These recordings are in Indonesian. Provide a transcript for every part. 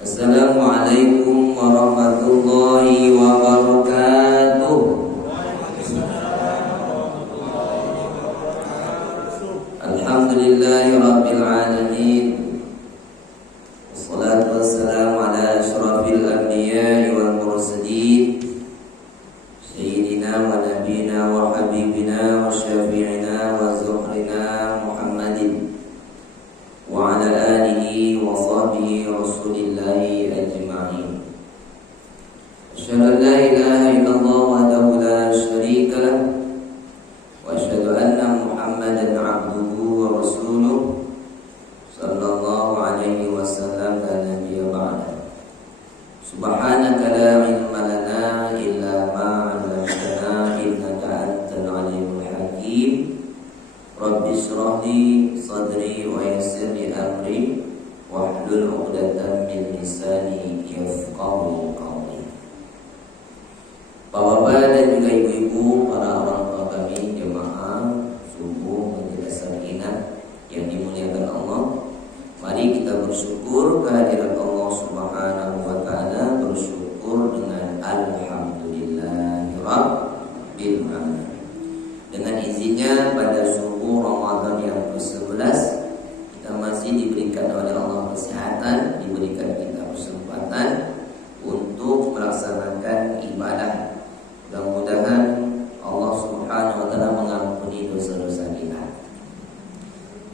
Assalamualaikum warahmatullahi wabarakatuh. Alhamdulillahi rabbil alamin. Wassalatu wassalamu ala asyrafil anbiya'i wal mursalin, sayyidina wa nabiyina wa habibina wa syafi'ina wa zuhrina Muhammadin wa ala alihi wa sahbihi rasulillahi ajma'in. Asyhadu an la ilaha illallah wahdahu la syarika lah wa asyhadu anna Muhammadan abduhu wa rasuluh sallallahu alaihi wasallam la nabiyya ba'da. Subhanaka la ilma lana illa ma 'allamtana innaka antal alimul hakim. Rabbi shrah li sadri wa yassir li amri wahlul 'uqdatam min lisani yafqahu qawli. Bapak-bapak dan juga ibu-ibu, para orang tua kami, jemaah subuh majelis sakinah yang dimuliakan Allah, mari kita bersyukur kehadirat Allah Subhanahu wa taala, bersyukur dengan alhamdulillahi rabbil alamin. Dengan izinnya pada subuh Ramadan yang ke-11 kita masih diberikan oleh Allah kesehatan, diberikan kita kesempatan untuk melaksanakan ibadah. Mudah-mudahan Allah Subhanahu wa taala mengampuni dosa-dosa kita.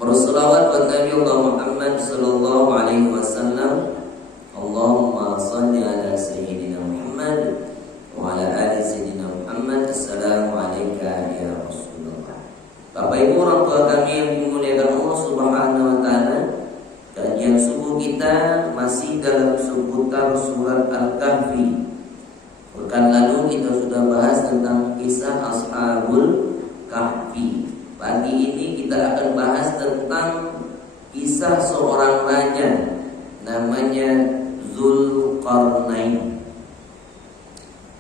Berselawat kepada Nabi Allah Muhammad sallallahu alaihi wasallam. Allahumma shalli ala sayyidina Muhammad wa ala ali sayyidina Muhammad. Assalamu alayka ya Rasulullah. Bapak Ibu orang tua kami yang dimuliakan Allah Subhanahu wa taala, kajian subuh kita masih dalam seputar surat Al-Kahfi. Pekan lalu kita sudah bahas tentang kisah Ashabul Kahfi. Pagi ini kita akan bahas tentang kisah seorang raja namanya Zulkarnain.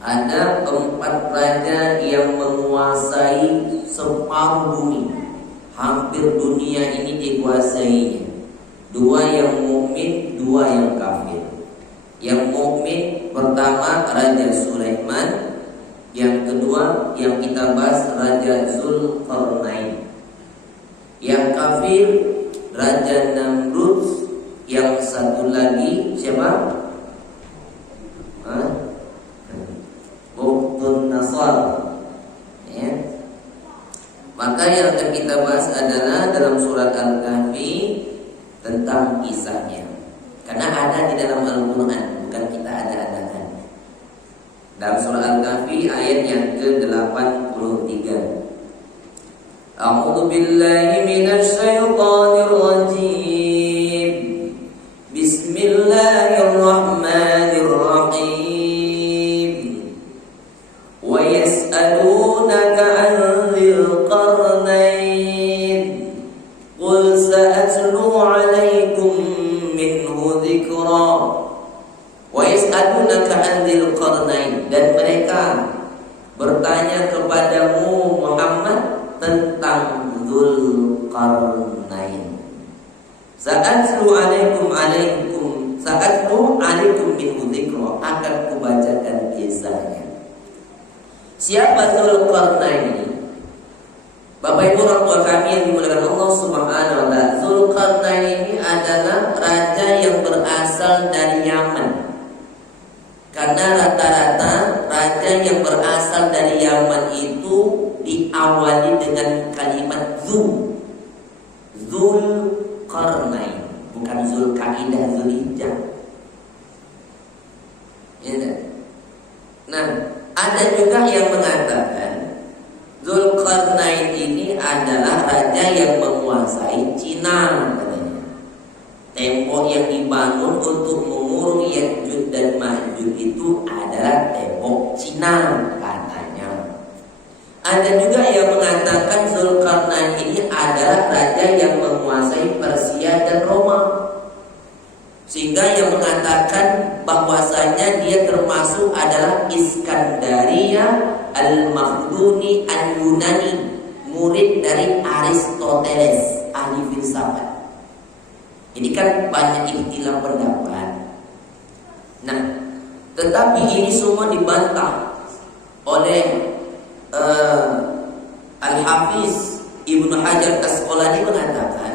Ada 4 raja yang menguasai separuh bumi. Hampir dunia ini dikuasainya. 2 yang mukmin, 2 yang kafir. Yang mukmin pertama Raja Sulaiman, yang kedua yang kita bahas Raja Zulkarnain. Yang kafir Raja Namrud, yang satu lagi siapa? Buktun Nasr. Ya. Maka yang akan kita bahas adalah dalam surat Al-Kahfi tentang kisahnya. Karena ada di dalam Al-Quran, bukan kita ada-adakan. Dalam surah Al-Kahfi ayat yang ke-83. A'udzu billahi minasy syaithanir rajim. Bismillahirrahmanirrahim. Wa yas'alunaka 'anil qarnain. Qul sa'atlu 'alaikum dzikra wa yas'alunaka 'anil qarnain, dan mereka bertanya kepadamu Muhammad tentang Dzulqarnain. Sa'atlu 'alaikum minhu dzikra, akan kubacakan kisahnya. Siapa Dzulqarnain ini? Bapak Ibu orang tua kami yang dimuliakan Allah Subhanahu wa taala, Dzulqarnain ini adalah raja yang berasal dari Yaman. Karena rata-rata raja yang berasal dari Yaman itu diawali dengan kalimat Dzulqarnain, bukan Zulkaidah, Zulhijjah. Ya. Nah, ada juga yang mengatakan Dzulqarnain ini adalah raja yang menguasai Cina katanya. Tembok yang dibangun untuk mengurung Ya'juj dan Ma'juj itu adalah tembok Cina katanya. Ada juga yang mengatakan Dzulqarnain ini adalah raja yang menguasai Persia dan Roma. Sehingga yang mengatakan bahwasanya dia termasuk adalah Iskandaria Al-Makhduni Al-Yunani, murid dari Aristoteles, ahli filsafat. Ini kan banyak ikhtilaf pendapat. Nah, tetapi ini semua dibantah oleh Al-Hafiz Ibnu Hajar Asqalani mengatakan,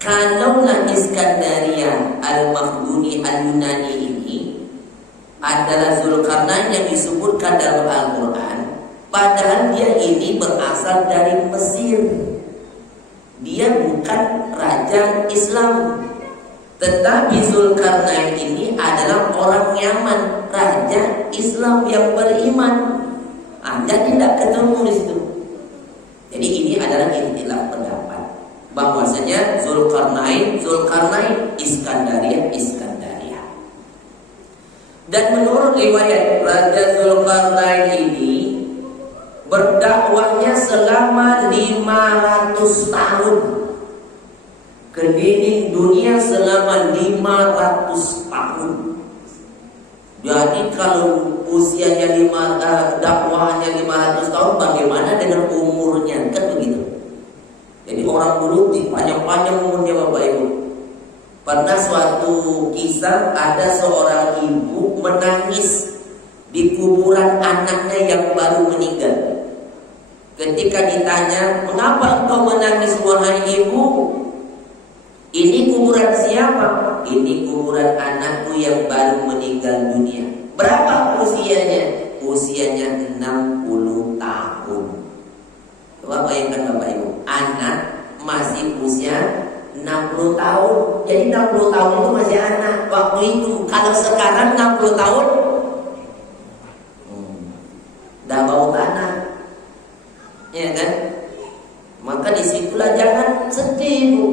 kalaulah Iskandaria Al-Makhduni Al-Yunani ini adalah Zulkarnain yang disebutkan dalam Al-Quran, padahal dia ini berasal dari Mesir. Dia bukan raja Islam. Tetapi Zulkarnain ini adalah orang Yaman, raja Islam yang beriman. Anda tidak ketemu di situ. Jadi ini adalah istilah pendapat bahwasanya Zulkarnain Iskandaria. Dan menurut riwayat, Raja Zulkarnain ini berdakwahnya selama 500 tahun, keliling dunia selama 500 tahun. Jadi kalau usianya dakwahnya 500 tahun, bagaimana dengan umurnya? Kan begitu. Jadi orang dulu panjang-panjang umurnya Bapak Ibu. Pernah suatu kisah, ada seorang ibu menangis di kuburan anaknya yang baru meninggal. Ketika ditanya, "Mengapa engkau menangis wahai ibu? Ini kuburan siapa?" "Ini kuburan anakku yang baru meninggal dunia." "Berapa usianya?" "Usianya 60 tahun." Coba bayangkan Bapak Ibu, anak masih usia 60 tahun. Jadi 60 tahun itu masih anak waktu itu. Kalau sekarang 60 tahun dah bau tanah, ya kan? Maka disitulah jangan sedih, Bu.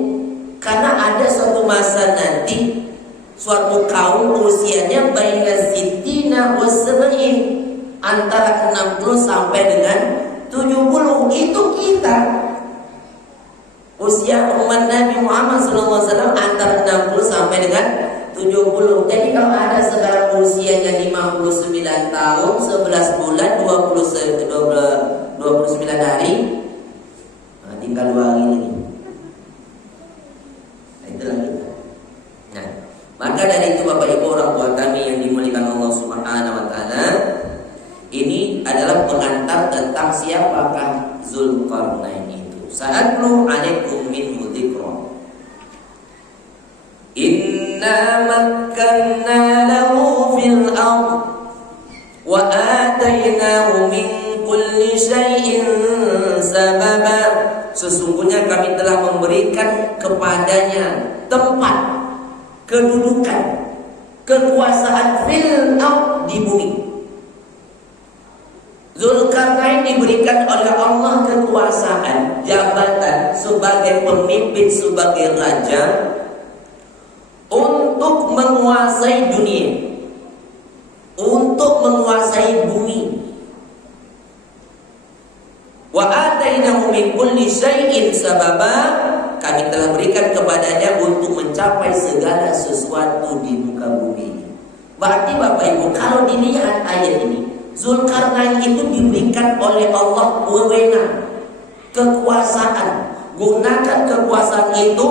Karena ada suatu masa nanti suatu kaum usianya baina sittina wa sab'in, antara 60 sampai dengan 70. Itu kita. Usia umat Nabi Muhammad SAW antara 60 sampai dengan 70. Jadi kalau ada sekarang usianya 59 tahun, 11 bulan, 29 hari, tinggal 2 hari lagi. Itulah kita. Nah, maka dari itu Bapak Ibu orang tua kami yang dimuliakan Allah Subhanahu wa taala, ini adalah pengantar tentang siapakah Zulkarnain itu. Sa'atlu 'alaikum minhu dzikra. Inna makkanna lahu fil ardh wa atainahu min kulli syai'in sababa. Sesungguhnya kami telah memberikan kepadanya tempat, kedudukan, kekuasaan fil ardh, di bumi. Zulkarnain diberikan oleh Allah kekuasaan, jabatan sebagai pemimpin, sebagai raja, untuk menguasai dunia, untuk menguasai bumi. Wa atainahu min kulli syai'in sababa, kami telah berikan kepadanya untuk mencapai segala sesuatu di muka bumi. Berarti Bapak Ibu, kalau dilihat ayat ini, Zulkarnain itu diberikan oleh Allah wewenang, kekuasaan. Gunakan kekuasaan itu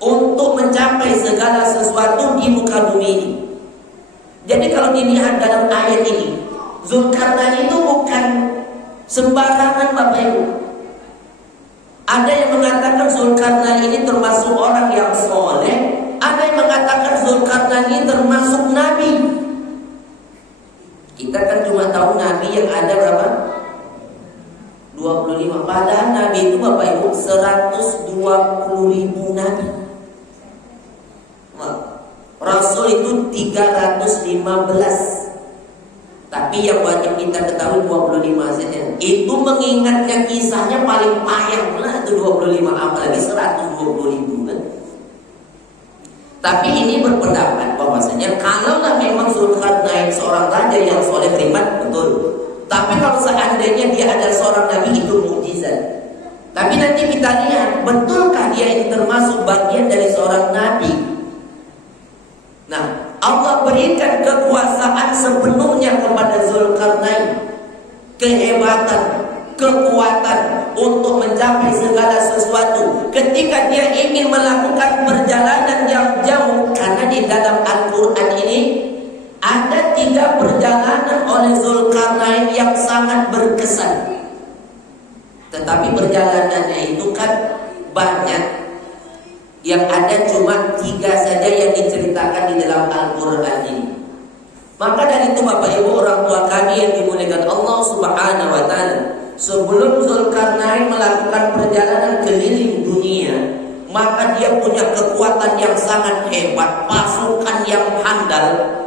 untuk mencapai segala sesuatu di muka bumi ini. Jadi kalau dilihat dalam ayat ini, Zulkarnain itu bukan sembarangan Bapak Ibu. Ada yang mengatakan Zulkarnain ini termasuk orang yang soleh, ada yang mengatakan Zulkarnain ini termasuk nabi. Kita kan cuma tahu nabi yang ada berapa? 25. Padahal nabi itu Bapak Ibu 120.000 nabi. Rasul itu 315. Tapi yang wajib kita ketahui 25 saja. Itu mengingatnya kisahnya paling payah lah itu 25, apalagi 120.000 kan. Tapi ini berpendapat bahwasanya kalaulah memang Zulkarnain seorang raja yang soleh beriman, betul. Tapi kalau seandainya dia adalah seorang nabi, itu mukjizat. Tapi nanti kita lihat, betulkah dia ini termasuk bagian dari seorang nabi? Nah, Allah berikan kekuasaan sepenuhnya kepada Zulkarnain, kehebatan, kekuatan untuk mencapai segala sesuatu. Ketika dia ingin melakukan perjalanan yang jauh, karena di dalam Al-Quran perjalanan Zulkarnain yang sangat berkesan. Tetapi perjalanannya itu kan banyak. Yang ada cuma 3 saja yang diceritakan di dalam Al-Quran ini. Maka dari itu Bapak Ibu orang tua kami yang dimuliakan Allah Subhanahu wa ta'ala, sebelum Zulkarnain melakukan perjalanan keliling dunia, maka dia punya kekuatan yang sangat hebat, pasukan yang handal.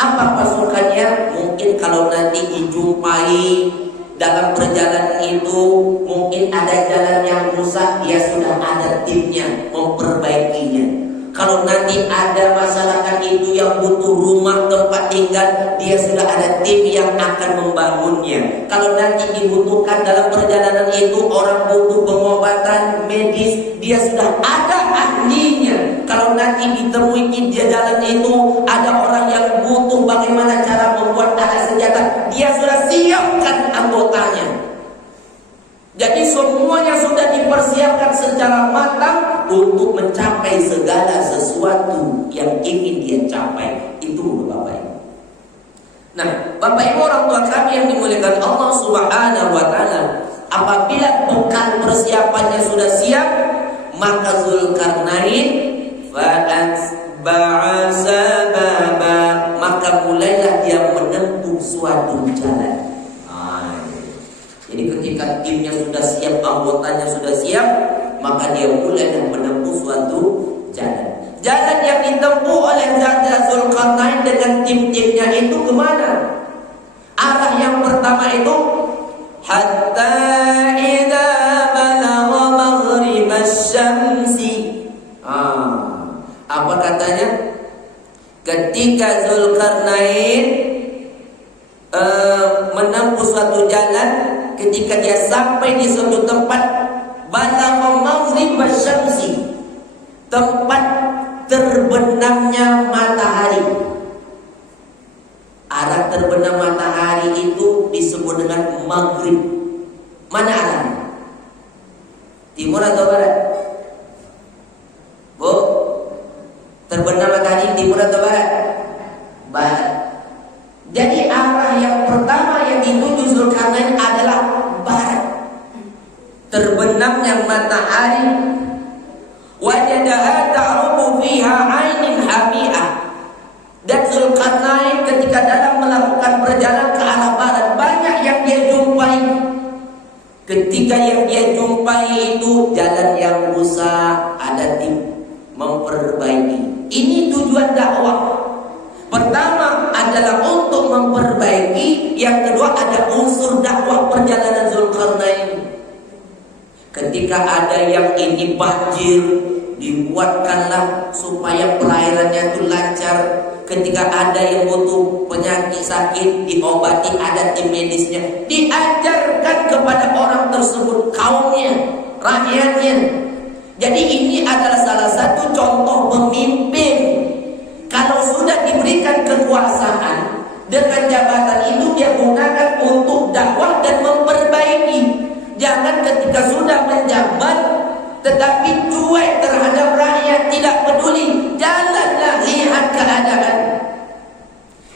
Apa pasukannya? Mungkin kalau nanti dijumpai dalam perjalanan itu, mungkin ada jalan yang rusak, dia sudah ada timnya memperbaikinya. Kalau nanti ada masyarakat itu yang butuh rumah tempat tinggal, dia sudah ada tim yang akan membangunnya. Kalau nanti dibutuhkan dalam perjalanan itu orang butuh pengobatan medis, dia sudah ada ahlinya. Kalau nanti ditemui di jalan itu ada orang yang butuh bagaimana cara membuat alat senjata, dia sudah siapkan anggotanya. Jadi semuanya sudah dipersiapkan secara matang untuk mencapai segala sesuatu yang ingin dia capai. Itu Bapak Ibu. Nah, Bapak Ibu orang tua kami yang dimuliakan Allah Subhanahu wa ta'ala, apabila bekal persiapannya sudah siap, maka Zulkarnain fa'atba'a sababa, maka mulailah dia menempuh suatu jalan. Jadi ketika timnya sudah siap, anggotanya sudah siap, maka dia mulai menempuh suatu jalan. Jalan yang ditempuh oleh Zulkarnain dengan tim-timnya itu kemana? Arah yang pertama itu hatta idza balagha maghribasy syamsi. Apa katanya? Ketika Zulkarnain menempuh suatu jalan, ketika dia sampai di suatu tempat, balagha maghribasy syamsi, tempat terbenamnya matahari. Arah terbenam matahari itu disebut dengan maghrib. Mana arahnya? Timur atau barat? Bu, terbenam matahari timur atau barat? Barat. Jadi arah yang pertama yang dituju Zulkarnain adalah barat. Terbenamnya matahari. Wajadaha ta'rubu fiha 'ainin hami'ah. Dan Zulkarnain ketika dalam melakukan perjalanan ke arah barat, banyak yang dia jumpai. Ketika yang dia jumpai itu jalan yang rusak, ada tim memperbaiki. Ini tujuan dakwah. Pertama adalah untuk memperbaiki, yang kedua ada unsur dakwah perjalanan Zulkarnain. Ketika ada yang ini banjir, dibuatkanlah supaya perairannya itu lancar. Ketika ada yang butuh penyakit sakit, diobati, ada tim medisnya. Diajarkan kepada orang tersebut, kaumnya, rakyatnya. Jadi ini adalah salah satu contoh pemimpin. Kalau sudah diberikan kekuasaan, dengan jabatan itu dia gunakan untuk dakwah dan memperbaiki. Jangan ketika sudah menjabat tetapi cuek terhadap rakyat, tidak peduli. Jalanlah, lihat keadaan.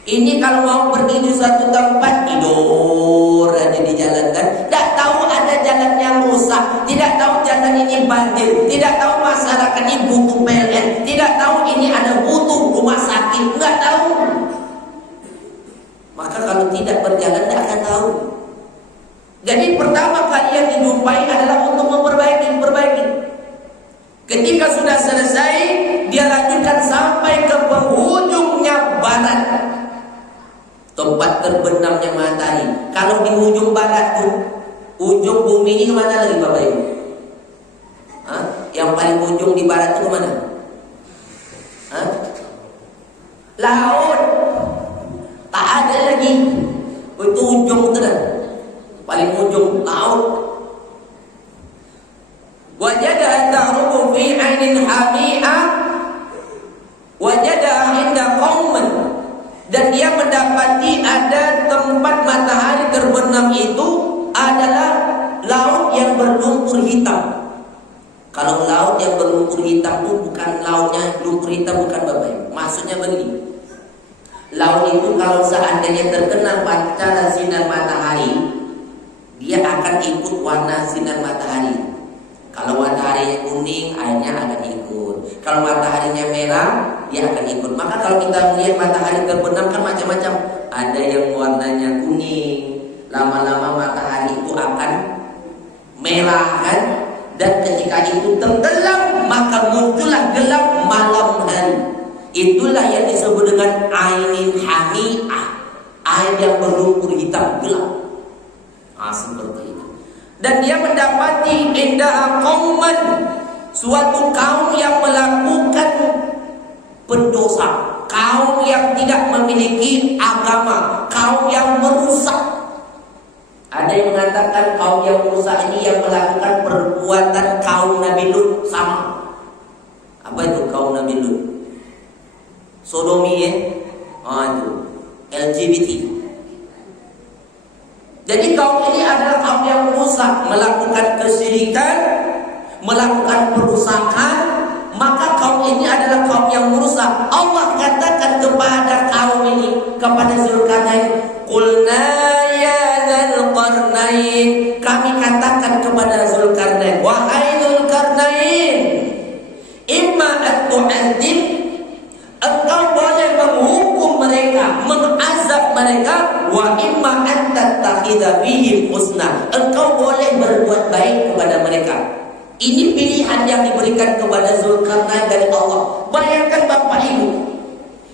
Ini kalau mau pergi di suatu tempat, tidur aja di jalan kan. Tidak tahu ada jalan yang rusak, tidak tahu jalan ini banjir, tidak tahu masyarakat ini butuh PLN, tidak tahu ini ada butuh rumah sakit, nggak tahu. Maka kalau tidak berjalan tidak akan tahu. Jadi pertama kali yang dijumpai adalah untuk memperbaiki. Ketika sudah selesai, dia lanjutkan sampai ke penghujungnya barat, tempat terbenamnya matahari. Kalau di ujung barat tuh, ujung bumi ini kemana lagi Bapak Ibu? Yang paling ujung di barat itu kemana? Laut. Tak ada lagi. Itu ujung itu dah. Paling ujung laut. Wajada ta'rubu fi 'ainin hami'ah, wajada 'inda qauman, dan dia mendapati ada tempat matahari terbenam itu adalah laut yang berlumpur hitam. Kalau laut yang berlumpur hitam itu bukan lautnya lumpur hitam, bukan Bapak Ibu. Maksudnya begini. Laut itu kalau seandainya terkena pancaran sinar matahari, dia akan ikut warna sinar matahari. Kalau mataharinya kuning, airnya akan ikut. Kalau mataharinya merah, dia akan ikut. Maka kalau kita melihat matahari terbenam kan macam-macam. Ada yang warnanya kuning, lama-lama matahari itu akan merah kan? Dan ketika itu tenggelam, maka muncullah gelap malam hari. Itulah yang disebut dengan ainin hami'ah, air yang berlumpur hitam gelap. Seperti itu. Dan dia mendapati indah qauman, suatu kaum yang melakukan pendosa, kaum yang tidak memiliki agama, kaum yang merusak. Ada yang mengatakan kaum yang merusak ini yang melakukan perbuatan kaum Nabi Lut sama. Apa itu kaum Nabi Lut? Sodomi ya? Itu LGBT. Jadi kaum ini adalah kaum yang merusak, melakukan kesyirikan, melakukan perusakan. Maka kaum ini adalah kaum yang merusak. Allah katakan kepada kaum ini, kepada Zulkarnain, qulna ya Dzulqarnain, kami katakan kepada Zulkarnain, wahai Zulkarnain, imma an tu'adzib, engkau boleh menghukum mereka, mengazab mereka, wa imma an tattakhidha bihim husna, engkau boleh berbuat baik kepada mereka. Ini pilihan yang diberikan kepada Zulkarnain dari Allah. Bayangkan Bapak Ibu,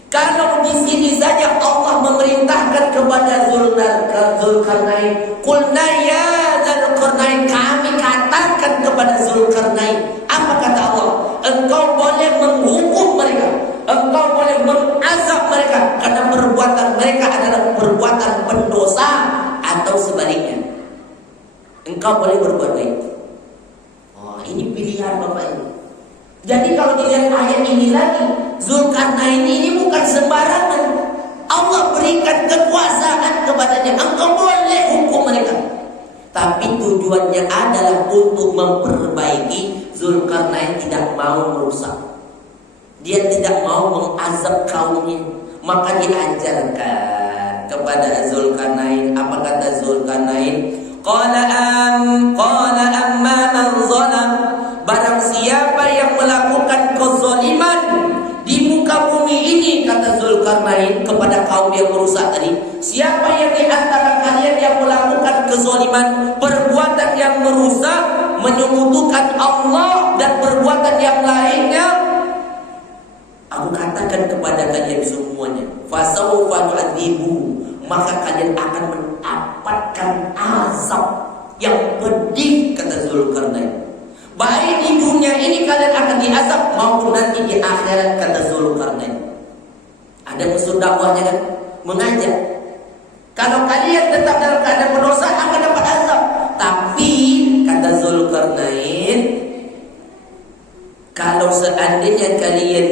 kalau di sini saja Allah memerintahkan kepada Zulkarnain, qulna ya Dzulqarnain, kami katakan kepada Zulkarnain, apa kata Allah? Engkau boleh menghukum mereka, engkau boleh mengazab mereka karena perbuatan mereka adalah perbuatan pendosa, atau sebaliknya, engkau boleh berbuat baik. Ini pilihan Bapak Ibu. Jadi kalau dilihat ayat ini lagi, Zulkarnain ini bukan sembarangan. Allah berikan kekuasaan kepadanya, engkau boleh hukum mereka. Tapi tujuannya adalah untuk memperbaiki. Zulkarnain tidak mau merusak, dia tidak mau mengazab kaumnya. Maka diajarkan kepada Zulkarnain. Apa kata Zulkarnain? Qala amma man zalam, barang siapa yang melakukan kezaliman di muka bumi ini, kata Zulkarnain kepada kaum yang merusak tadi, siapa yang di antara kalian yang melakukan kezaliman, perbuatan yang merusak, menyekutukan Allah dan perbuatan yang lainnya, aku katakan kepada kalian semuanya, fasawfa nu'adzibu, maka kalian akan mendapatkan azab yang pedih, kata Zulkarnain. Baik di dunia ini kalian akan diazab, maupun nanti di akhirat, kata Zulkarnain. Ada unsur dakwahnya kan? Mengajak. Kalau kalian tetap dalam keadaan berdosa akan dapat azab. Tapi kata Zulkarnain, kalau seandainya kalian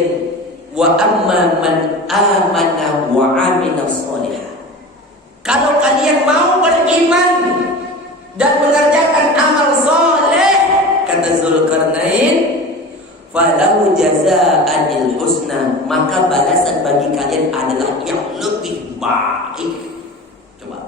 wa amma man amana wa amila sholihah, kalau kalian mau beriman dan mengerjakan amal soleh, kata Zulkarnain, falahu jazaa'anil husna, maka balasan bagi kalian adalah yang lebih baik. Coba.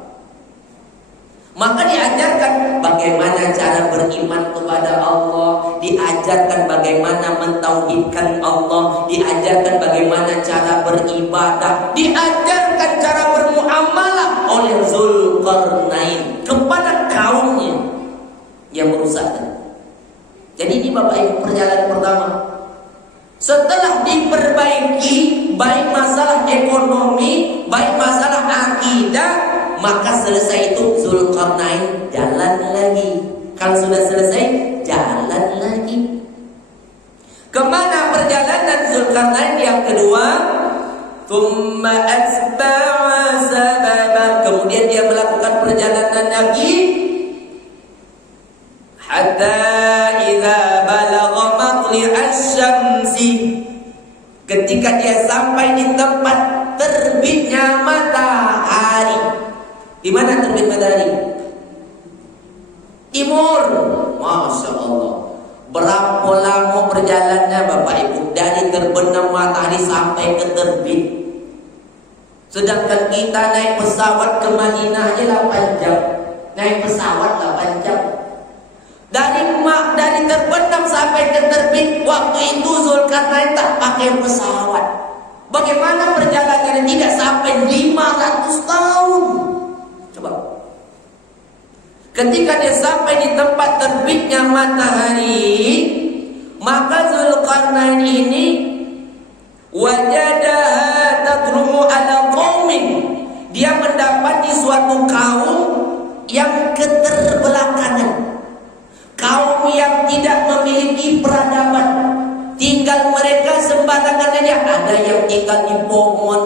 Maka diajarkan bagaimana cara beriman kepada Allah, diajarkan bagaimana mentauhidkan Allah, diajarkan bagaimana cara beribadah, diajarkan cara bermuamalah oleh Zulkarnain kepada kaumnya yang merusak. Jadi ini Bapak Ibu perjalanan pertama. Setelah diperbaiki baik masalah ekonomi, baik masalah akidah, maka selesai itu Zulkarnain jalan lagi. Kalau sudah selesai, jalan lagi. Kemana perjalanan Zulkarnain yang kedua? Tsumma atba'a sababa. Kemudian dia melakukan perjalanan lagi. Hatta idza balagha matli'asy syamsi. Ketika dia sampai di tempat terbitnya matahari. Di mana terbit matahari? Timur. Masya Allah. Berapa lama perjalanannya Bapak Ibu? Dari terbenam matahari sampai ke terbit. Sedangkan kita naik pesawat ke Madinah aja 8 jam. Naik pesawat 8 jam. Dari terbenam sampai ke terbit, waktu itu Zulkarnain tak pakai pesawat. Bagaimana perjalanannya tidak sampai 500 tahun? Coba. Ketika dia sampai di tempat terbitnya matahari, maka Zulkarnain ini wajadaha tatlu'u ala qaumin. Dia mendapati suatu kaum yang keterbelakangan. Kaum yang tidak memiliki peradaban, tinggal mereka sembarangan aja. Ada yang tinggal di pohon,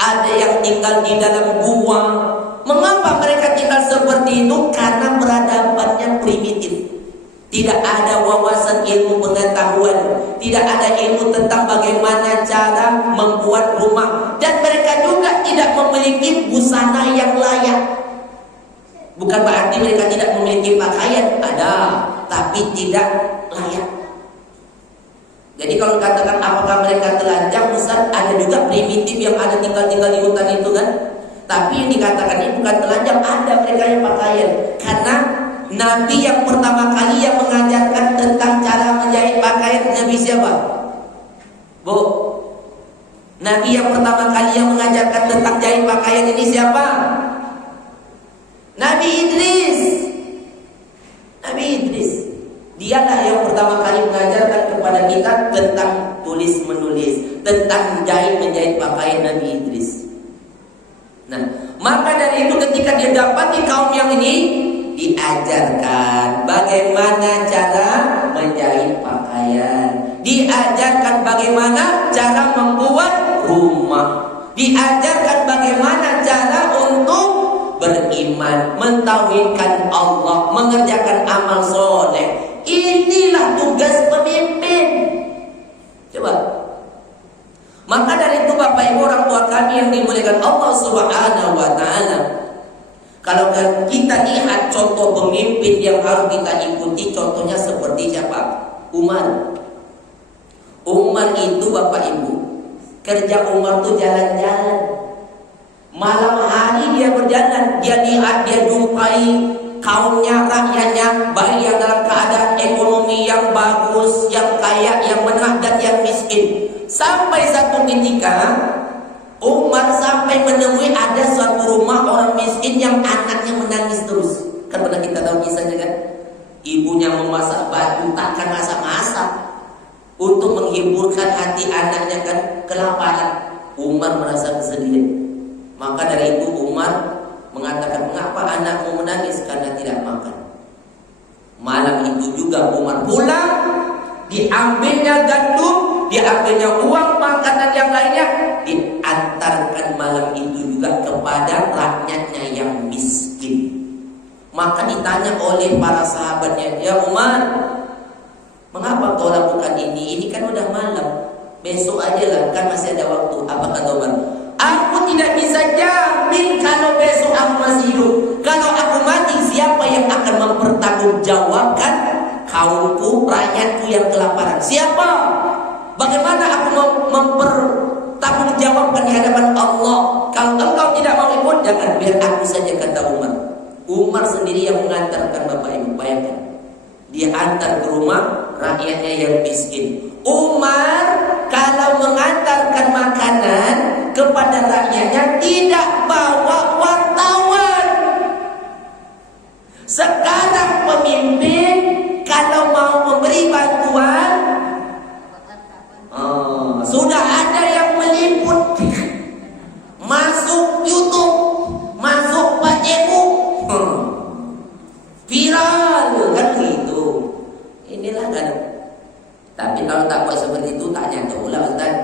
ada yang tinggal di dalam gua. Mengapa mereka tinggal seperti itu? Karena peradabannya primitif. Tidak ada wawasan ilmu pengetahuan, tidak ada ilmu tentang bagaimana cara membuat rumah, dan mereka juga tidak memiliki busana yang layak. Bukan berarti mereka tidak memiliki pakaian, ada, tapi tidak layak. Jadi kalau katakan apakah mereka telanjang, Ustaz, ada juga primitif yang ada tinggal di hutan itu kan. Tapi yang dikatakan ini bukan telanjang, ada mereka yang pakaian. Karena Nabi yang pertama kali yang mengajarkan tentang cara menjahit pakaian, Nabi siapa? Bu, Nabi yang pertama kali yang mengajarkan tentang jahit pakaian ini siapa? Nabi Idris. Nabi Idris. Dialah yang pertama kali mengajarkan kepada kita tentang tulis menulis, tentang menjahit pakaian, Nabi Idris. Nah, maka dari itu ketika dia dapati kaum yang ini, diajarkan bagaimana cara menjahit pakaian, diajarkan bagaimana cara membuat rumah, diajarkan bagaimana cara untuk beriman, mentauhidkan Allah, mengerjakan amal soleh. Inilah tugas pemimpin. Coba. Maka dari itu Bapak Ibu orang tua kami yang dimuliakan Allah Subhanahu wa taala, kalau kita lihat contoh pemimpin yang harus kita ikuti, contohnya seperti siapa? Umar. Umar itu Bapak Ibu, kerja Umar itu jalan-jalan. Malam hari dia berjalan, dia lihat, dia jumpai kaumnya, rakyatnya, baik yang dalam keadaan ekonomi yang bagus, yang kaya, yang menengah, dan yang miskin. Sampai satu ketika Umar sampai menemui ada suatu rumah orang miskin yang anaknya menangis terus. Kan pernah kita tahu kisahnya kan? Ibunya memasak batu, takkan masak-masak untuk menghiburkan hati anaknya kan, kelaparan. Umar merasa kesedihan. Maka dari itu Umar mengatakan, mengapa anakmu menangis? Karena tidak makan. Malam itu juga Umar pulang, diambilnya gandum, diambilnya uang makanan yang lainnya, diantarkan malam itu juga kepada rakyatnya yang miskin. Maka ditanya oleh para sahabatnya, ya Umar, mengapa kau lakukan ini? Ini kan udah malam, besok aja lah, kan masih ada waktu. Apa kata Umar? Aku tidak bisa jamin kalau besok aku masih hidup. Kalau aku mati, siapa yang akan mempertanggungjawabkan kaumku, rakyatku yang kelaparan? Siapa? Bagaimana aku mempertanggungjawabkan di hadapan Allah? Kalau engkau tidak mau ikut, jangan, biar aku saja, kata Umar. Umar sendiri yang mengantarkan Bapak Ibu, bayangkan. Dia antar ke rumah rakyatnya yang miskin. Umar kalau mengantarkan makanan kepada rakyatnya tidak bawa wartawan. Sekarang pemimpin kalau mau memberi bantuan, sudah ada yang meliput, masuk YouTube, masuk Facebook, viral kan gitu. Inilah kan. Tapi kalau tak buat seperti itu, tanya ke pula Ustaz.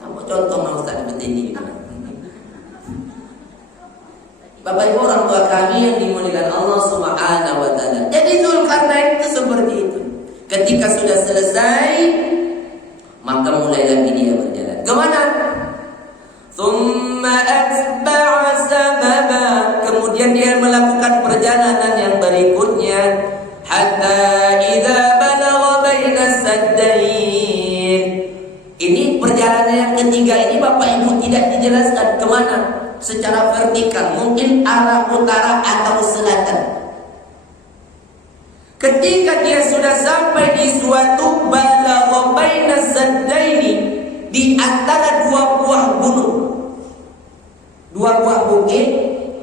Sama contoh mau Ustaz seperti ini. Bapak Ibu orang tua kami yang dimuliakan Allah Subhanahu wa taala. Jadi Zulkarnain itu seperti itu. Ketika sudah selesai, maka mulai lagi dia berjalan. Kemana? Tsumma atba'a sababa. Kemudian dia melakukan perjalanan yang berikutnya, hatta idza balagha baina saddain. Ini perjalanan yang ketiga ini Bapak Ibu tidak dijelaskan kemana. secara vertikal, mungkin arah utara atau selatan. Ketika dia sudah sampai di suatu balagha baina saddaini, di antara dua buah gunung, dua buah bukit,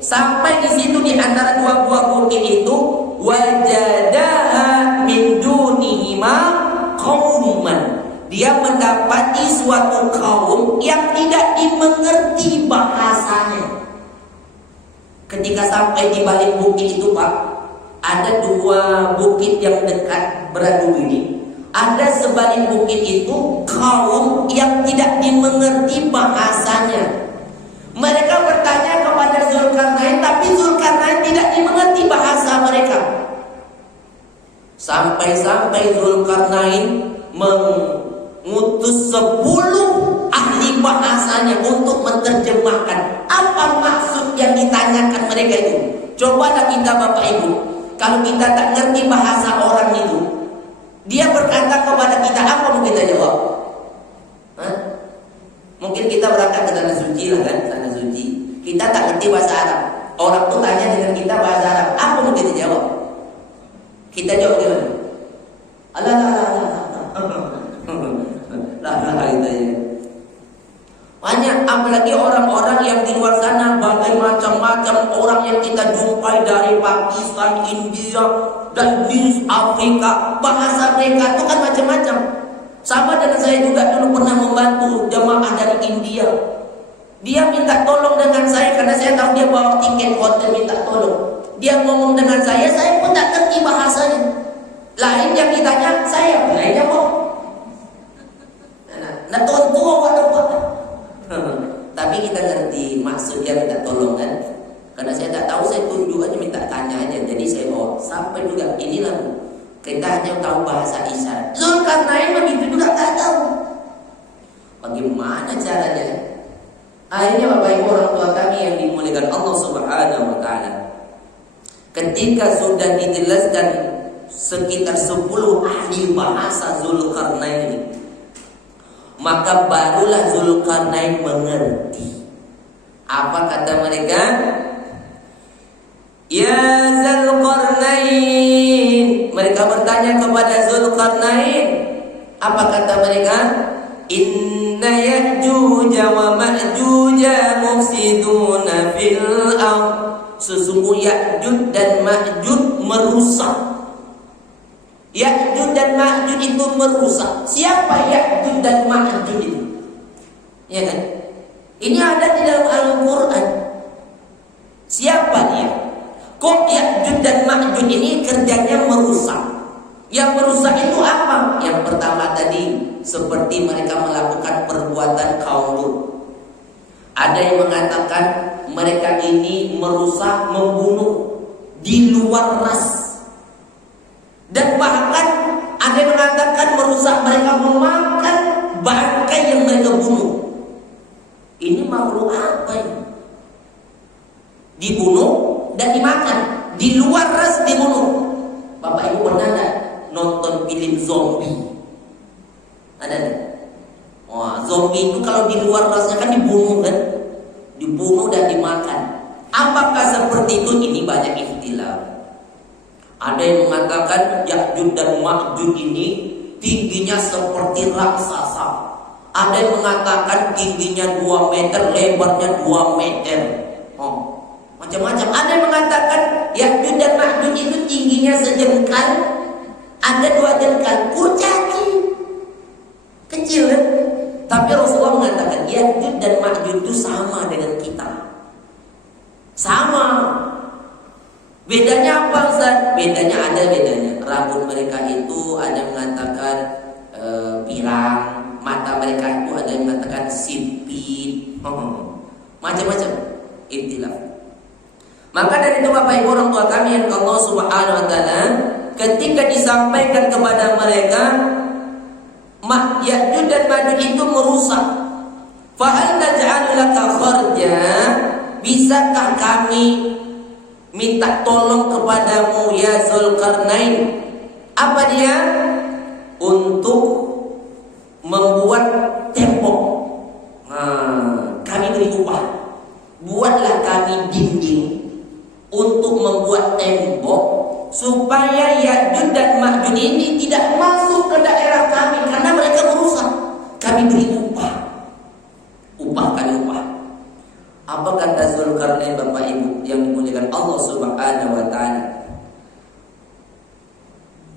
sampai di situ di antara dua buah bukit itu, wajadaha min dunihima qauman, dia mendapati suatu kaum yang tidak dimengerti bahasanya. Ketika sampai di balik bukit itu, Pak, ada dua bukit yang dekat beradu ini. Ada sebalik bukit itu kaum yang tidak dimengerti bahasanya. Mereka bertanya kepada Zulkarnain, tapi Zulkarnain tidak dimengerti bahasa mereka. Sampai-sampai Zulkarnain mengutus 10 ahli bahasanya untuk menerjemahkan apa maksud yang ditanyakan mereka itu. Cobalah kita Bapak Ibu, kalau kita tak ngerti bahasa orang itu, dia berkata kepada kita, apa mau kita jawab? Hah? Mungkin kita berangkat ke tanah suci lah kan, tanah suci. Kita tak ngerti bahasa Arab. Orang tuh tanya dengan kita bahasa Arab, apa mau kita jawab? Kita jawab gimana? Allah itu ya. Banyak, apalagi orang-orang yang di luar sana, bagai macam-macam orang yang kita jumpai dari Pakistan, India, dan di Afrika. Bahasa mereka itu kan macam-macam. Sama dengan saya juga dulu pernah membantu jemaah dari India. Dia minta tolong dengan saya karena saya tahu dia bawa tiket hotel, minta tolong. Dia ngomong dengan saya pun tak ngerti bahasanya. Lain yang ditanya saya, lainnya kok. Nah, tontu apa? Tapi kita ngerti maksud dia minta tolong kan. Karena saya tak tahu, saya tunjuk aja, minta tanya aja. Jadi saya bawa sampai juga inilah Bu. Kita hanya tahu bahasa isyarat. Zulkarnain begitu juga tak tahu. Bagaimana caranya? Akhirnya Bapak Ibu orang tua kami yang dimuliakan Allah Subhanahu wa taala, ketika sudah dijelaskan sekitar 10 ahli bahasa Zulkarnain ini, maka barulah Zulkarnain mengerti. Apa kata mereka? Ya Zulkarnain. Mereka bertanya kepada Zulkarnain. Apa kata mereka? Inna Ya'juj wa Ma'juj mufsiduna fil ardh. Sesungguhnya Ya'juj dan Ma'juj merusak. Ya'juj dan Ma'juj itu merusak. Siapa Ya'juj dan Ma'juj itu? Ya kan? Ini ada di dalam Al-Quran. Siapa dia? Kok Ya'juj dan Ma'juj ini kerjanya merusak? Yang merusak itu apa? Yang pertama tadi, seperti mereka melakukan perbuatan kaum Lut. Ada yang mengatakan mereka ini merusak, membunuh di luar ras. Dan bahkan ada yang mengatakan merusak, mereka memakan bangkai yang mereka bunuh. Ini makhluk apa ini? Dibunuh dan dimakan, di luar ras dibunuh. Bapak Ibu pernah enggak nonton film zombie? Ada enggak? Wah, zombie itu kalau di luar rasnya kan dibunuh kan? Dibunuh dan dimakan. Apakah seperti itu? Ini banyak ikhtilaf. Ada yang mengatakan Ya'juj dan Ma'juj ini tingginya seperti raksasa. Ada yang mengatakan tingginya 2 meter, lebarnya 2 meter. Macam-macam. Ada yang mengatakan Ya'juj dan Ma'juj itu tingginya sejengkal, ada 2 jengkal, kurcaci, kecil kan? Tapi Rasulullah mengatakan Ya'juj dan Ma'juj itu sama dengan kita. Sama. Bedanya apa Ustaz? Bedanya ada bedanya. Rambut mereka itu ada yang mengatakan pirang, mata mereka itu ada yang mengatakan sipit, macam-macam ikhtilaf. Maka dari itu Bapak Ibu orang tua kami yang Allah Subhanahu wa taala, ketika disampaikan kepada mereka Ya'juj dan Ma'juj itu merusak, fa hal naj'alu laka kharja, bisakah kami minta tolong kepadamu ya Zulkarnain? Apa dia? Untuk membuat tembok. Kami beri upah. Buat untuk membuat tembok supaya Ya'juj dan Ma'juj ini tidak masuk ke daerah kami karena mereka merusak. Kami beri upah kali upah. Apa kata Zulkarnain Bapak Ibu yang dimuliakan Allah Subhanahu wa taala?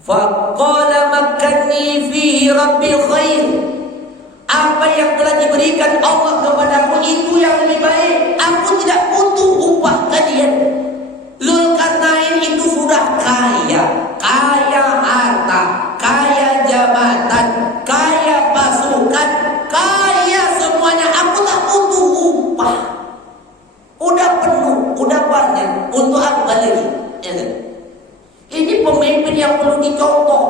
Faqala makkanni fihi rabbil khair. Apa yang telah diberikan Allah kepadaku itu yang lebih baik. Aku tidak butuh upah kalian. Zulkarnain itu sudah kaya harta, kaya jabatan, kaya pasukan, kaya semuanya. Aku tak butuh upah. Udah penuh, udah banyak. Untuk apa lagi? Ini pemimpin yang perlu dicontoh.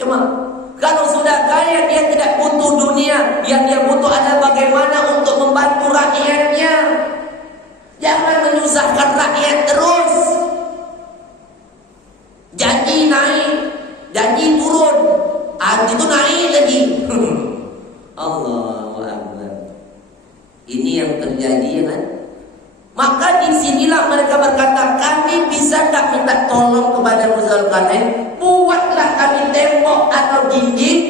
Cuma kalau sudah kaya dia tidak butuh dunia. Yang dia butuh adalah bagaimana untuk membantu rakyatnya. Jangan menyusahkan rakyat terus. Janji naik, janji turun, itu naik lagi. Allahu Akbar. Ini yang terjadi kan? Maka disinilah mereka berkata, kami bisa tak minta tolong kepada Zulkarnain, buatlah kami tembok atau dinding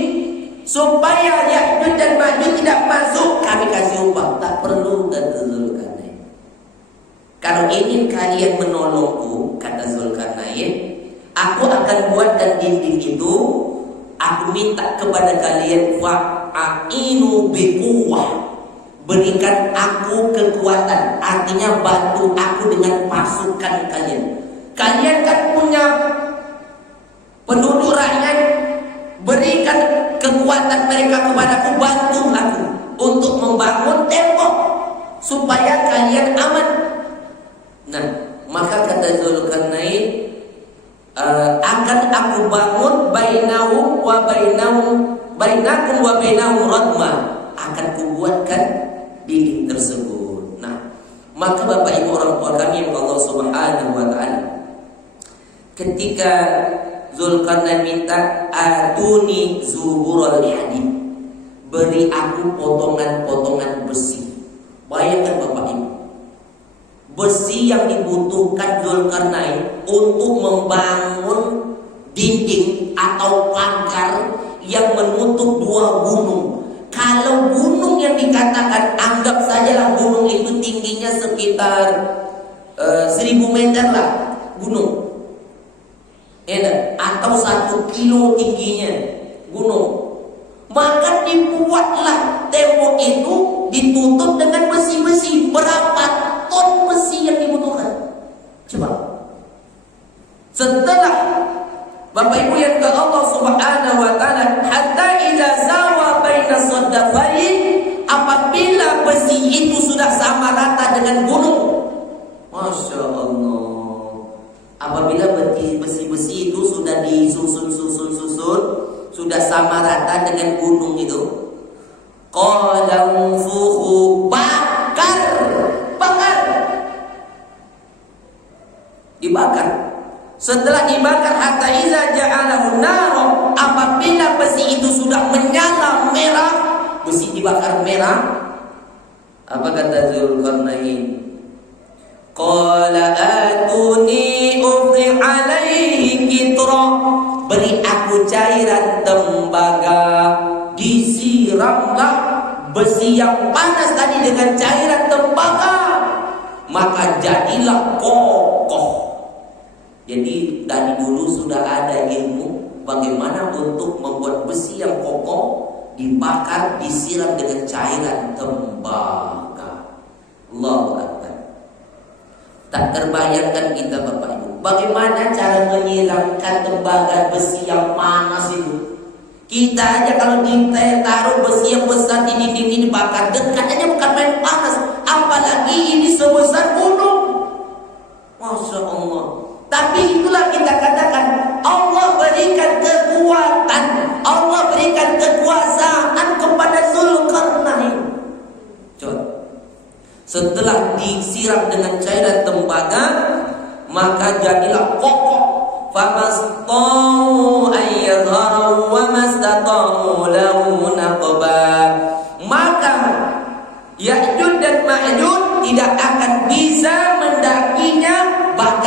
supaya Ya'juj dan Ma'juj tidak masuk. Kami kasih upah. Tak perlu, kata Zulkarnain. Kalau ingin kalian menolongku, kata Zulkarnain, aku akan buatkan dinding itu. Aku minta kepada kalian fa'inu biquwwah. Berikan aku kekuatan, artinya bantu aku dengan pasukan kalian. Kalian kan punya penduduk rakyat, berikan kekuatan mereka kepadaku, bantu aku untuk membangun tembok supaya kalian aman. Nah, maka kata Zulkarnain, akan aku bangun bainakum wa bainahum radma. Akan kubuatkan dinding tersebut. Nah, maka Bapak Ibu orang tua kami yang Allah Subhanahu wa taala, ketika Zulkarnain minta atuni zuburul hadid, beri aku potongan-potongan besi. Bayangkan Bapak Ibu, besi yang dibutuhkan Zulkarnain untuk membangun dinding atau pagar yang menutup dua gunung. Kalau gunung yang dikatakan, anggap sajalah gunung itu tingginya sekitar 1000 meter lah gunung, atau 1 kilo tingginya gunung. Maka dibuatlah tembok itu ditutup dengan besi-besi. Berapa ton besi yang dibutuhkan? Coba. Setelah Bapak Ibu yang ke Allah Subhanahu wa taala, hatta idza sawa baina saddafain, apabila besi itu sudah sama rata dengan gunung. Masya Allah. Apabila besi-besi itu sudah disusun, sudah sama rata dengan gunung itu, qala fuhu, bakar. Dibakar. Setelah dibakar hatta iza ja'alahu naro, apabila besi itu sudah menyala merah, besi dibakar merah, apa kata Zulkarnain? Qala atuni ufri alaihi kitra, beri aku cairan tembaga. Disiramlah besi yang panas tadi dengan cairan tembaga, maka jadilah kokoh. Jadi dari dulu sudah ada ilmu bagaimana untuk membuat besi yang kokoh, dibakar, disiram dengan cairan tembaga. Allahu Akbar. Tak terbayangkan kita Bapak Ibu, bagaimana cara menyiramkan tembaga besi yang panas itu. Kita aja kalau ditaruh besi yang besar di dinding ini dibakar, dekat aja bukan main panas, apalagi ini sebesar gunung. Masya Allah. Tapi itulah kita katakan, Allah berikan kekuatan, Allah berikan kekuasaan kepada Zulkarnain. Coba. Setelah disiram dengan cairan tembaga, maka jadilah kokoh. Famastau ayyadharu wa mastatau lahu naqba. Maka Ya'juj dan Ma'juj tidak akan bisa mendakinya, bahkan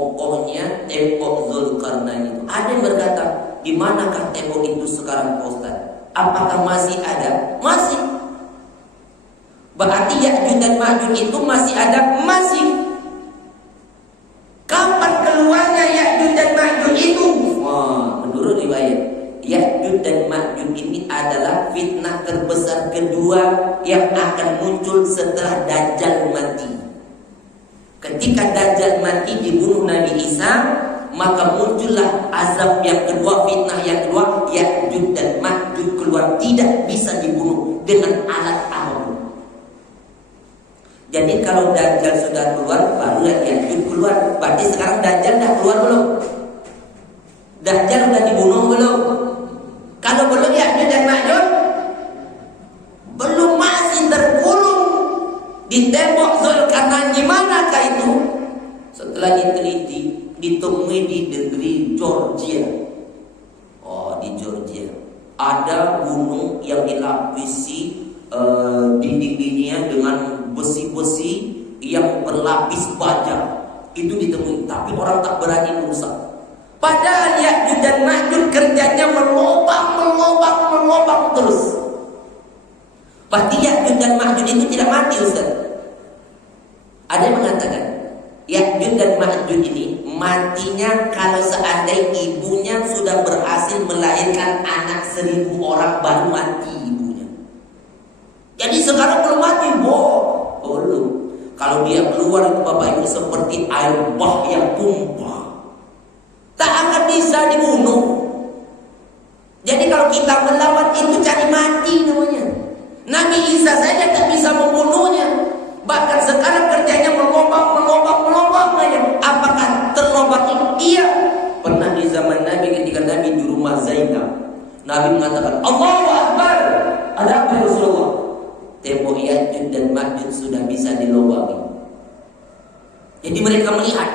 kokohnya tembok Zulkarnain itu. Ada yang berkata, di manakah tembok itu sekarang Pak Ustaz? Apakah masih ada? Masih. Berarti Ya'juj dan Ma'juj itu masih ada? Masih. Kapan keluarnya Ya'juj dan Ma'juj itu? Wah, menurut riwayat, Ya'juj dan Ma'juj ini adalah fitnah terbesar kedua yang akan muncul setelah Dajjal mati. Ketika Dajjal mati dibunuh Nabi Isa, maka muncullah azab yang kedua, fitnah yang kedua. Ya'juj dan Ma'juj keluar, tidak bisa dibunuh dengan alat apapun. Jadi kalau Dajjal sudah keluar, barulah Ya'juj keluar. Berarti sekarang Dajjal dah keluar belum? Dajjal sudah dibunuh belum? Kalau belum, Ya'juj dan Ma'juj belum, masih terkurung di tembok Zulkarnain. Di manakah itu? Setelah diteliti, ditemui di negeri Georgia. Oh, di Georgia ada gunung yang dilapisi dinding-dindingnya dengan besi-besi yang berlapis baja. Itu ditemui, tapi orang tak berani merusak. Padahal Ya'juj dan Ma'juj kerjanya melobang terus. Pasti Ya'juj dan Ma'juj itu tidak mati, Ustaz. Ada yang mengatakan Ya'juj dan Ma'juj ini matinya kalau seandainya ibunya sudah berhasil melahirkan anak 1000 orang, baru mati ibunya. Jadi sekarang belum mati, belum. Kalau dia keluar itu Bapak Ibu seperti air bah yang tumpah, tak akan bisa dibunuh. Jadi kalau kita melawan itu cari mati namanya. Nabi Isa saja tak bisa membunuhnya. Bahkan sekarang kerjanya melobang aja. Apakah terlobang? Iya. Pernah di zaman Nabi, ketika Nabi di rumah Zainab, Nabi mengatakan, Allahu Akbar. Ada apa ya Rasulullah? Tembok Ya'juj dan Ma'juj sudah bisa dilobangi. Jadi mereka melihat.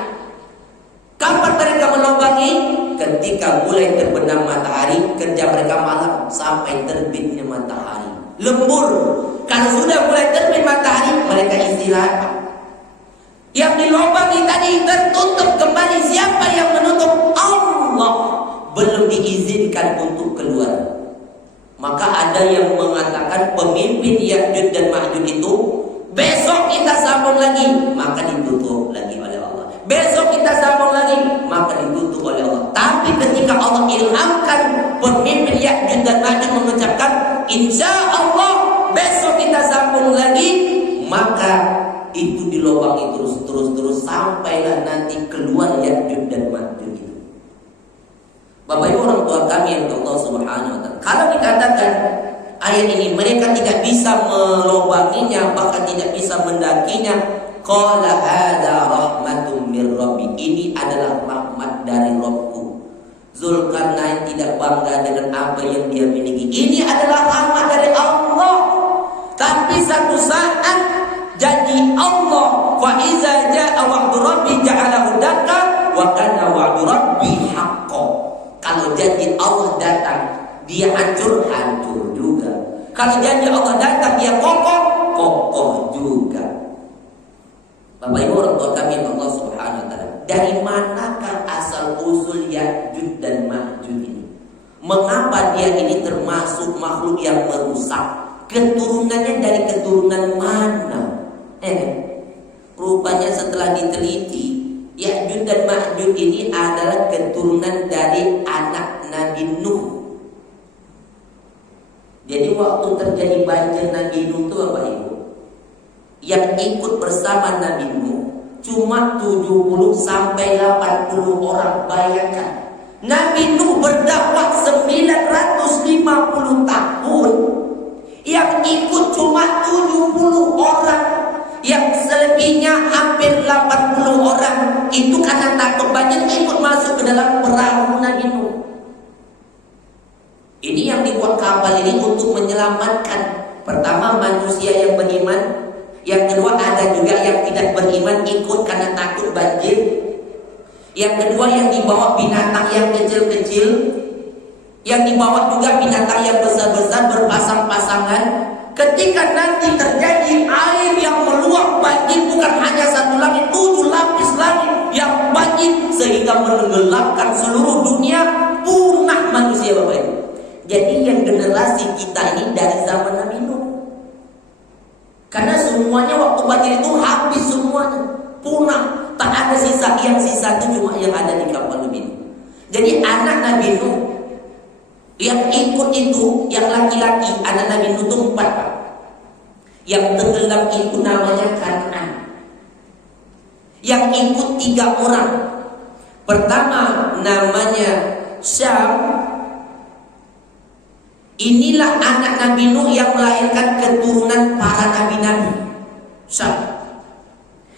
Kapan mereka melobangi? Ketika mulai terbenam matahari, kerja mereka malam sampai terbitnya matahari. Lembur. Kalau sudah mulai terbit matahari, mereka istirahat. Yang dilobangi tadi tertutup kembali. Siapa yang menutup? Allah. Belum diizinkan untuk keluar. Maka ada yang mengatakan pemimpin Ya'juj dan Ma'juj itu besok kita sambung lagi, maka ditutup lagi oleh Allah. Besok kita sambung lagi, maka ditutup oleh Allah. Tapi ketika Allah ilhamkan pemimpin Ya'juj dan Ma'juj mengucapkan insya Allah besok kita sambung lagi, maka itu dilobangi terus sampailah nanti keluar Ya'juj dan Ma'juj itu. Bapak Ibu orang tua kami yang Allah Subhanahu wa taala, kalau dikatakan ayat ini mereka tidak bisa melobanginya, bahkan tidak bisa mendakinya, qala hadza rahmatun mir rabbi, ini adalah rahmat dari Rabbku. Zulkarnain tidak bangga dengan apa yang dia miliki. Ini adalah rahmat dari Allah. Tapi satu saat janji Allah, fa iza jaa wa'du rabbi ja'alahu dakka wa kana wa'du rabbi haqqan. Kalau janji Allah datang, dia hancur juga. Kalau janji Allah datang, dia kokoh juga. Bapak Ibu orang tua kami yang Allah Subhanahu wa taala, dari manakah asal usul Ya'juj dan Ma'juj ini? Mengapa dia ini termasuk makhluk yang merusak? Keturunannya dari keturunan mana? Rupanya setelah diteliti, Ya'juj dan Ma'juj ini adalah keturunan dari anak Nabi Nuh. Jadi waktu terjadi banjir Nabi Nuh itu Bapak Ibu, yang ikut bersama Nabi Nuh cuma 70 sampai 80 orang. Bayangkan, Nabi Nuh berdakwah 950 tahun, yang ikut cuma 70 orang. Yang selebihnya hampir 80 orang itu karena takut banjir ikut masuk ke dalam perahu Nabi Nuh. Ini yang dibuat kapal ini untuk menyelamatkan, pertama manusia yang beriman, yang kedua ada juga yang tidak beriman ikut karena takut banjir, yang kedua yang dibawa binatang yang kecil-kecil, yang dibawa juga binatang yang besar-besar berpasang-pasangan. Ketika nanti terjadi air yang meluap banjir, bukan hanya satu langit, 7 lapis langit yang banjir menenggelamkan seluruh dunia, punah manusia Bapak Ibu. Jadi yang generasi kita ini dari zaman Nabi Nuh. Karena semuanya waktu banjir itu habis semuanya, punah, tak ada sisa. Yang sisa itu cuma yang ada di kapal Nuh ini. Jadi anak Nabi Nuh yang ikut itu, yang laki-laki anak Nabi Nuh itu 4 Pak. Yang tenggelam itu namanya Kan'an. Yang ikut 3 orang. Pertama namanya Syam. Inilah anak Nabi Nuh yang melahirkan keturunan para nabi-nabi. Syam.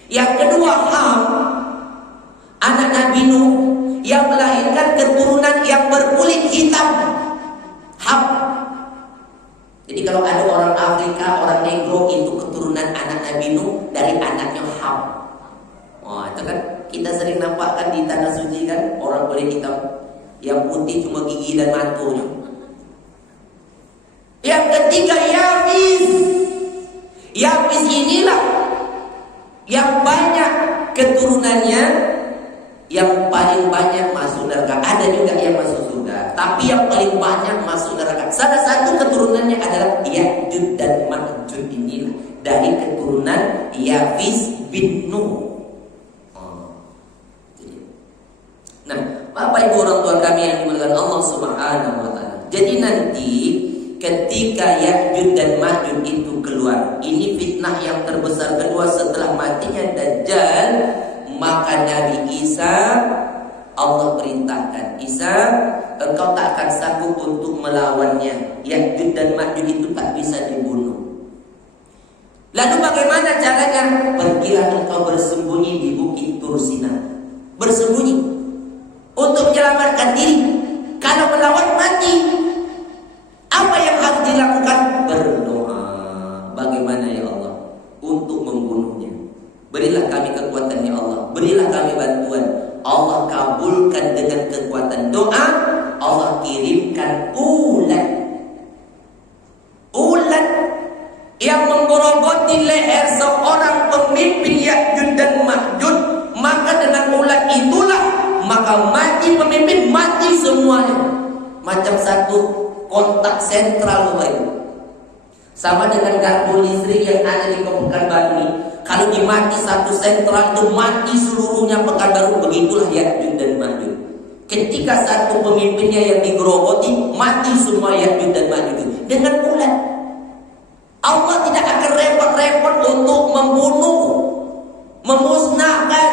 Yang kedua Ham, anak Nabi Nuh yang melahirkan keturunan yang berkulit hitam. Ham. Jadi kalau ada orang Afrika, orang Negro, itu keturunan anak Nabi Nuh dari anaknya Ham. Wah, itu kan kita sering nampak kan di tanah suci kan, orang kulit hitam, yang putih cuma gigi dan matunya. Yang ketiga Yafis. Yafis inilah yang banyak keturunannya, yang paling banyak masuk neraka. Ada juga yang masuk surga, tapi yang paling banyak masuk neraka. Salah satu keturunannya adalah Ya'juj dan Ma'juj. Inilah dari keturunan Yafis bin Nuh. Nah, Bapak Ibu orang tua kami yang dimuliakan Allah Subhanahu wa taala. Jadi nanti ketika Ya'juj dan Ma'juj itu keluar, ini fitnah yang terbesar kedua setelah matinya Dajjal, maka Nabi Isa, Allah perintahkan, Isa, engkau tak akan sanggup untuk melawannya. Ya'juj dan Ma'juj itu tak bisa dibunuh. Lalu bagaimana caranya? Pergilah engkau bersembunyi di bukit Tursina. Bersembunyi untuk menyelamatkan diri. Kalau melawan mati, apa yang harus dilakukan? Berdoa. Bagaimana ya Allah untuk membunuhnya? Berilah kami kekuatan ya Allah. Berilah kami bantuan. Allah kabulkan dengan kekuatan doa. Allah kirimkan ulat. Ulat yang menggerogoti leher seorang pemimpin Ya'juj dan Ma'juj. Maka dengan ulat itulah, maka mati pemimpin, mati semuanya. Macam satu kontak sentral Bapak Ibu. Sama dengan gardu listrik yang ada di Pekanbaru ini. Kalau dimati satu sentral itu mati seluruhnya Pekanbaru. Begitulah Ya'juj dan Ma'juj. Ketika satu pemimpinnya yang digerogoti, mati semua Ya'juj dan Ma'juj dengan ulat. Allah tidak akan repot-repot untuk membunuh, memusnahkan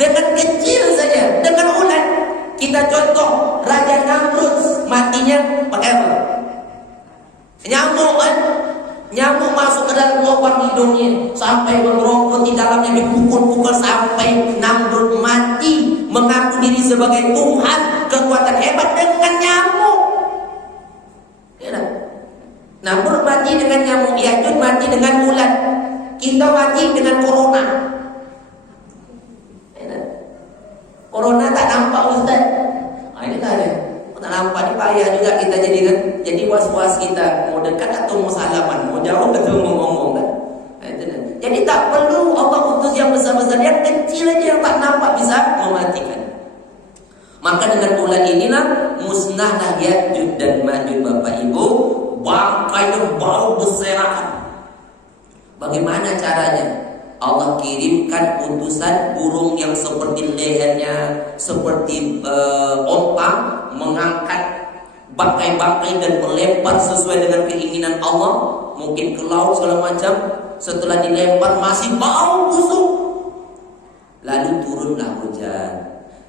dengan kecil saja, dengan ulat. Kita contoh Raja Namrud, matinya pakai apa? Nyamuk kan? Nyamuk masuk ke dalam lubang hidungnya sampai bergerogot di dalamnya, dipukul-pukul sampai Namrud mati, mengaku diri sebagai Tuhan, kekuatan hebat dengan nyamuk. Ya, Namrud mati dengan nyamuk, Ya'juj mati dengan ulat. Kita mati dengan corona. Corona tak nampak Ustaz. Ini tak ada. Tak nampak, ini payah juga kita jadi kan. Jadi was-was kita mau dekat atau mau salaman, mau jauh atau mau ngomong kan. Jadi tak perlu Allah utus yang besar-besar, yang kecil aja yang tak nampak bisa mematikan. Maka dengan ulat inilah musnahlah Ya'juj dan Ma'juj Bapak Ibu. Bangkainya bau berserakan. Bagaimana caranya? Allah kirimkan utusan burung yang seperti lehernya seperti onta, mengangkat bangkai-bangkai dan melempar sesuai dengan keinginan Allah, mungkin ke laut segala macam. Setelah dilempar masih bau busuk. Lalu turunlah hujan.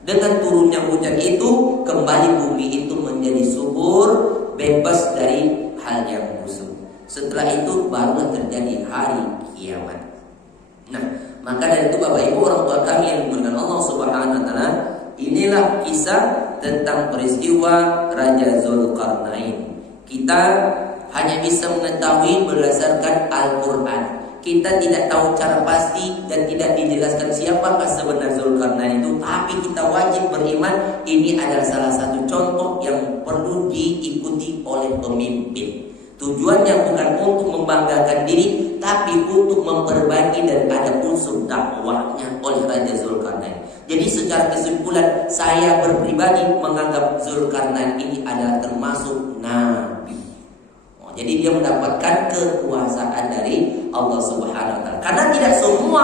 Dengan turunnya hujan itu, kembali bumi itu menjadi subur, bebas dari hal yang busuk. Setelah itu barulah terjadi hari kiamat. Nah, maka dari itu Bapak Ibu orang tua kami yang dimuliakan Allah Subhanahu wa taala, inilah kisah tentang peristiwa Raja Zulkarnain. Kita hanya bisa mengetahui berdasarkan Al-Qur'an. Kita tidak tahu cara pasti dan tidak dijelaskan siapakah sebenarnya Zulkarnain itu, tapi kita wajib beriman ini adalah salah satu contoh yang perlu diikuti oleh pemimpin. Tujuan Tujuannya bukan untuk membanggakan diri, tapi untuk memperbaiki dan ada unsur dakwahnya oleh Raja Zulkarnain. Jadi secara kesimpulan, saya berpribadi menganggap Zulkarnain ini adalah termasuk nabi. Jadi dia mendapatkan kekuasaan dari Allah Subhanahu wa taala. Karena tidak semua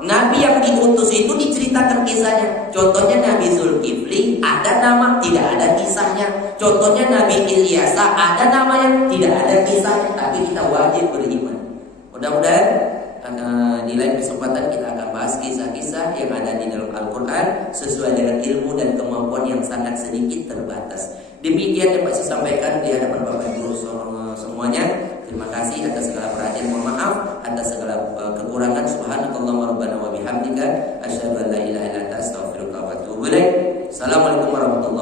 nabi yang diutus itu diceritakan kisahnya. Contohnya Nabi Zulkifli ada nama, tidak ada kisahnya. Contohnya Nabi Ilyasa ada namanya, tidak ada kisahnya, tapi kita wajib beriman. Mudah-mudahan di lain kesempatan kita akan bahas kisah-kisah yang ada di dalam Al-Quran sesuai dengan ilmu dan kemampuan yang sangat sedikit terbatas. Demikian yang saya sampaikan di hadapan Bapak Ibu semuanya. Terima kasih atas segala perhatian. Mohon maaf atas segala kekurangan. Subhanakallahumma rabbana wa bihamdika asyhadu an la ilaha illa anta astaghfiruka wa atubu ilaik. Assalamualaikum warahmatullahi wabarakatuh.